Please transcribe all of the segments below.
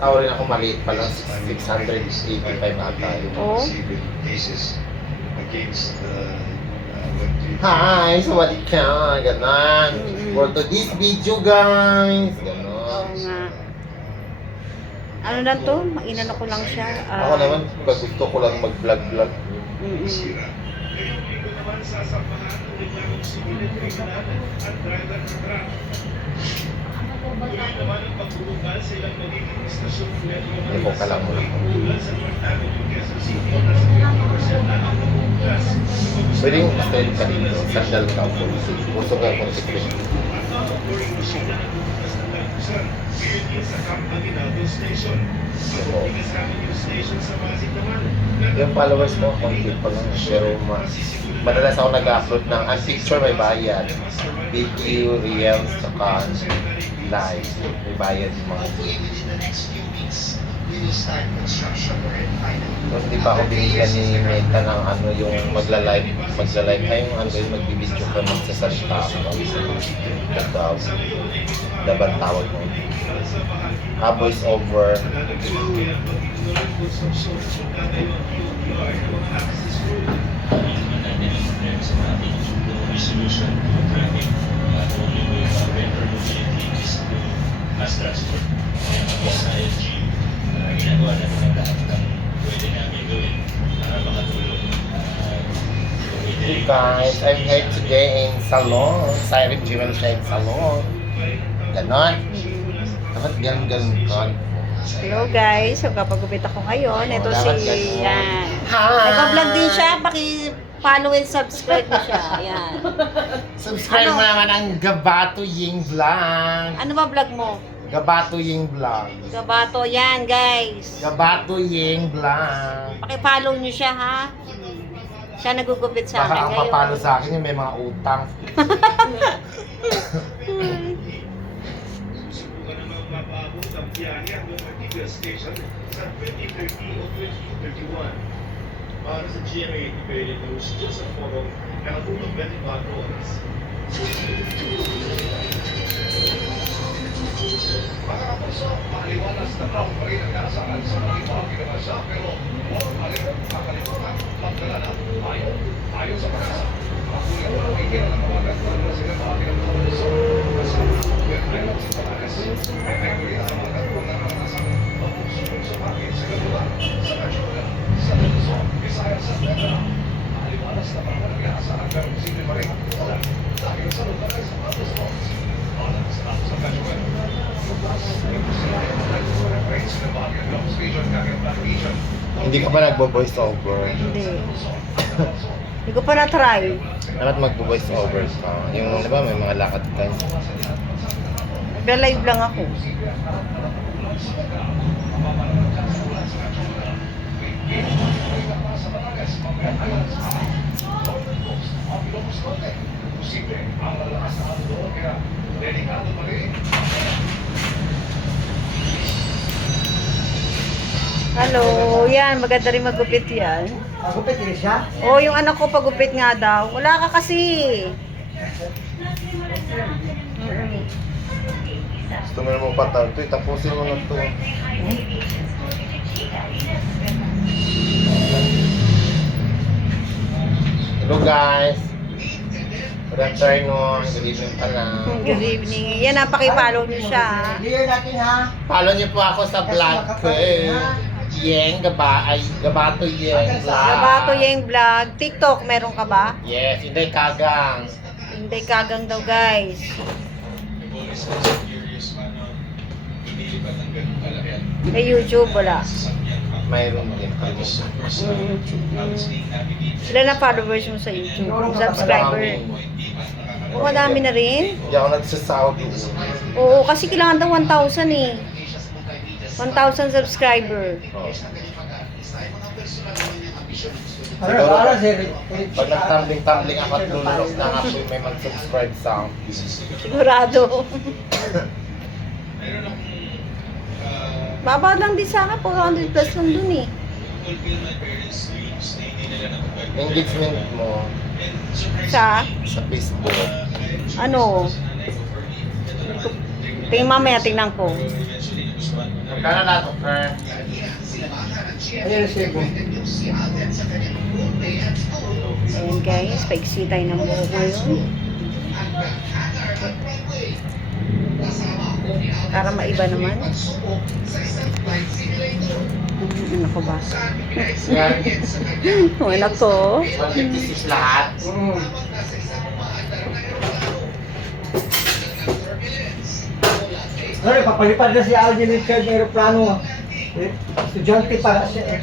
Tao rin ako maliit pa lang, 685 ata yun. Oh. Hi! Sawali ka! Ganon. For today's video, guys! Ganon. Oo nga. Ano lang to? Inano ko lang siya. Ako naman, pag gusto ko lang mag-vlog-vlog. Hindi ko kalang muna. Pwedeng straight ka dito. Sandal ka ako. Gusto ko akong secret. Yung followers mo, konti pa lang. Pero madalas ako nag-upload ng ang picture may bayad. Video, reels, saka live. May bayad yung mga Tapos di pa ako binigyan ni Meta ng ano yung magla-live ay yung ano yung magbibideo ka magsasalita ako. Daban tawag mo. Voice over. Ginagawa namin ang lahat ng pwede namin gawin para makatulong. Hey guys, I'm here today in salon. Siren Jewel Shine Salon. Ganon. Dapat ganun ka. Hello guys, so kapagupit ako ngayon. Ito si yan. Hi! Nag-vlog din siya, paki-follow and subscribe mo siya. Ayan. Subscribe mo naman ang Gabato Ying Vlog. Ano ba vlog mo? Gabato Ying Vlog. Gabato yan guys. Gabato Ying Vlog. Paki-follow nyo siya ha. Siya nagugupit sa Baka akin ang ngayon. papalo sa akin yung may mga utang. Susubukan namang mapaabot ang biyahe hanggang Ortigas Station sa 2030 o 2031. Para sa GMA Integrated News, Joseph Porong, nakatulong 24 oras. Mga kapuso, maliwalas na raw pa rin ang kasakan sa mga ibang ginasa pero walang kakalimutan magdala na ayon sa pag-asa. Makulit mo ang ikira ng mga ganda na sila mga pinagkapuso kasama with Islands in Palares. May kaigulihan ang mga ganda na naranasan pagpusulong sa bakit sa galuhan sa Nasyonal, sa Luzon, Visayas at Mindanao. Maliwalas na mga nag-aasahan pero posible pa rin ang ulan dahil sa lugar ay sa mga response. Sa Nasyonal, Hindi ka pa nagbo-voice over. Hindi. Hindi ko pa na-try. Dapat magbo-voice over ka. Yung, di ba, may mga lakad ka. Nagla-live lang ako. Hello, yan, maganda rin magupit yan. Magupit din siya? Oh, yung anak ko pagupit nga daw. Wala ka kasi. Gusto mo naman patal ito, tapusin mo na ito. Hello guys. Good afternoon. Good evening pala. Good evening. Yan, napaki-follow niyo siya. ha? Clear natin ha. Follow niyo po ako sa vlog ko. Yeng Gabato Yeng Vlog. Gabato yung vlog. TikTok, meron ka ba? Yes, hindi kagang. Hindi kagang daw, guys. May YouTube, wala. Mayroon din kami. Sila na followers mo sa YouTube. Subscriber. O, madami na rin. Hindi ako nagsasahod doon. Oo, kasi kailangan daw 1,000 eh. 1,000 subscriber. Oh. Para sir. Pag nag-tumbling ako at lulunok na ako, may mag-subscribe sa akin. Sigurado. Baba lang din sa akin, 400 plus lang dun eh. Engagement mo Sa, sa Facebook. ano, Tingnan mamaya, tingnan ko. Magkano na ito, Kern? Ayun, resibo. Ayan guys, paiksi tayo ng buhok ngayon. Para maiba naman. Ano ko ba? Yan. Ano ko? 156 lahat. Ano, papalipad na si Alvin Richard ng aeroplano. Estudyante para siya eh.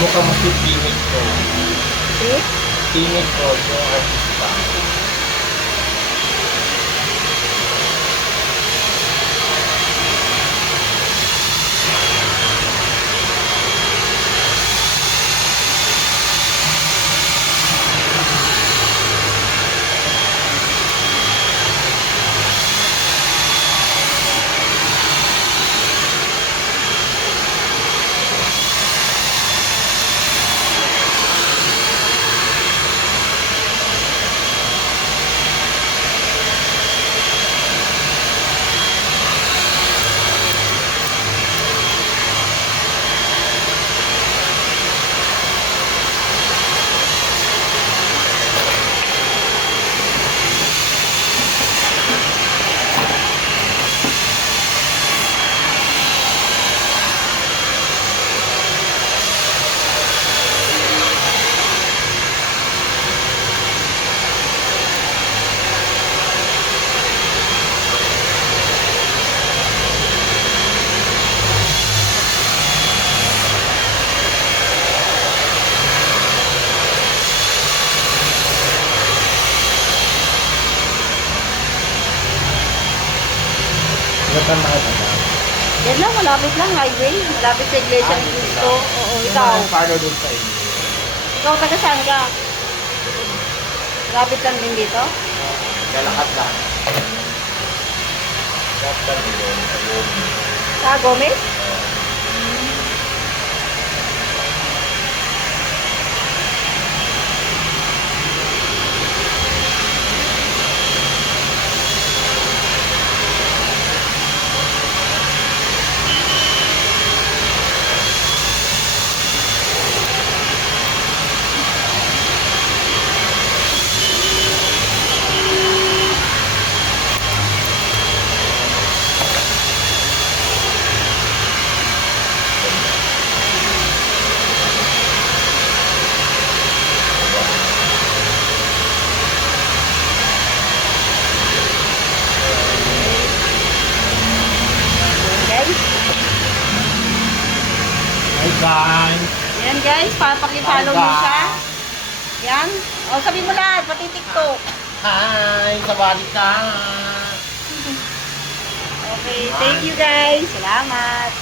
Kamukha mo si Timmy ko. See? Timmy ko, yung artista. Ano ka makakita? Yan lang, malapit lang, highway. Malapit sa Iglesia ni Cristo. Oo, ikaw. Paano doon sa inyo? Ikaw taga saan ka? Malapit lang din dito? Lalakad lang. Lalakad lang doon. Sa Gomez? Guys, Hi guys! yan guys, papakipollow nyo siya. Yan. O, sabi mo lahat, pati TikTok. Hi! Sabali ka! Okay, thank you guys. Salamat.